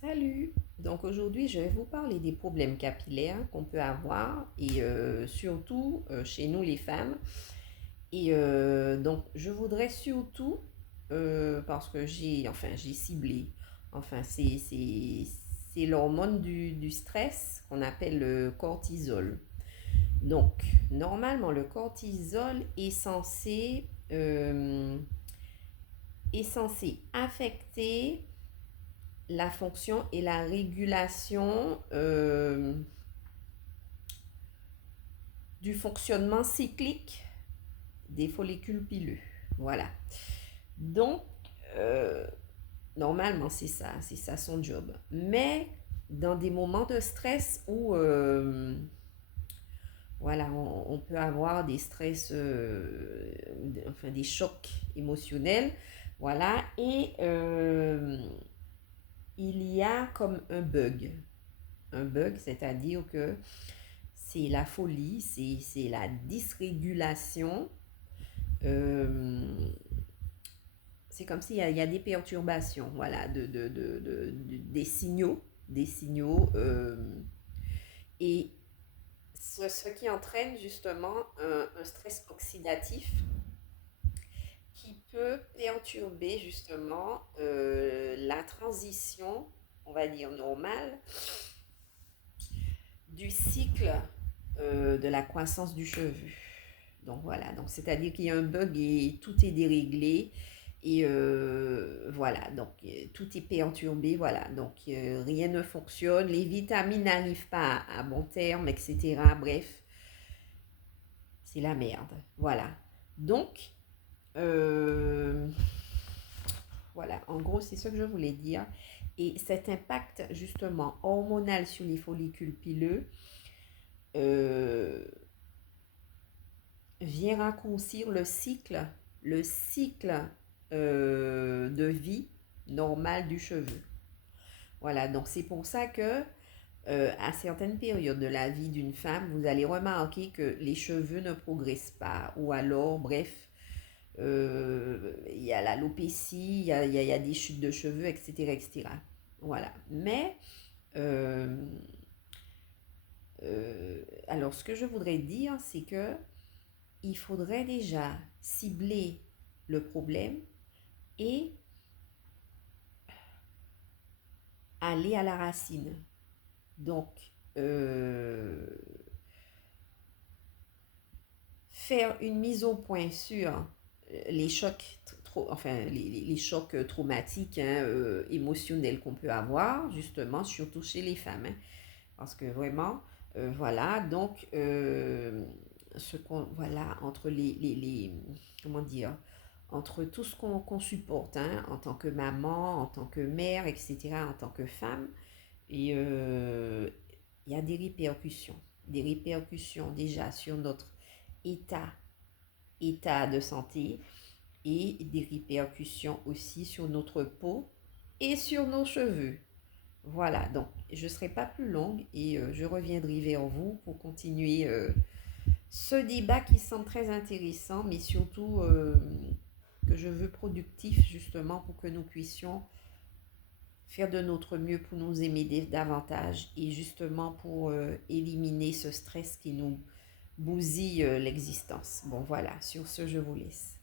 Salut! Donc aujourd'hui, je vais vous parler des problèmes capillaires qu'on peut avoir et surtout chez nous les femmes. Et donc je voudrais surtout, parce que j'ai ciblé, enfin c'est l'hormone du stress qu'on appelle le cortisol. Donc normalement le cortisol est censé affecter la fonction et la régulation du fonctionnement cyclique des follicules pileux. Voilà. Donc, euh, normalement, c'est ça son job. Mais dans des moments de stress où, voilà, on peut avoir des stress, enfin des chocs émotionnels, voilà, et il y a comme un bug, c'est-à-dire que c'est la folie, c'est la dysrégulation. Euh, c'est comme s'il y a des perturbations, voilà, des signaux, et ce qui entraîne justement un stress oxydatif qui peut perturber justement la transition, on va dire normale, du cycle de la croissance du cheveu. Donc voilà, donc c'est-à-dire qu'il y a un bug et tout est déréglé. Et voilà, donc tout est perturbé, voilà, donc rien ne fonctionne, les vitamines n'arrivent pas à bon terme, etc. Bref, c'est la merde, voilà. Donc, euh, voilà, en gros, c'est ce que je voulais dire. Et cet impact, justement, hormonal sur les follicules pileux, euh, vient raccourcir le cycle de vie normal du cheveu. Voilà, donc c'est pour ça que à certaines périodes de la vie d'une femme, vous allez remarquer que les cheveux ne progressent pas, ou alors, bref, il y a l'alopécie, il y a des chutes de cheveux, etc., etc. Voilà. Mais, euh, alors, ce que je voudrais dire, c'est que il faudrait déjà cibler le problème et aller à la racine. Donc, euh, faire une mise au point sur les chocs, enfin, les chocs traumatiques, hein, émotionnels qu'on peut avoir, justement, surtout chez les femmes. Hein, parce que vraiment, voilà, donc, voilà, entre comment dire, entre tout ce qu'on supporte, hein, en tant que maman, en tant que mère, etc., en tant que femme, et il y a des répercussions déjà sur notre état, état de santé et des répercussions aussi sur notre peau et sur nos cheveux. Voilà, donc je ne serai pas plus longue et je reviendrai vers vous pour continuer ce débat qui semble très intéressant, mais surtout que je veux productif justement pour que nous puissions faire de notre mieux pour nous aimer davantage et justement pour éliminer ce stress qui nous bousille l'existence. Bon voilà, sur ce, je vous laisse.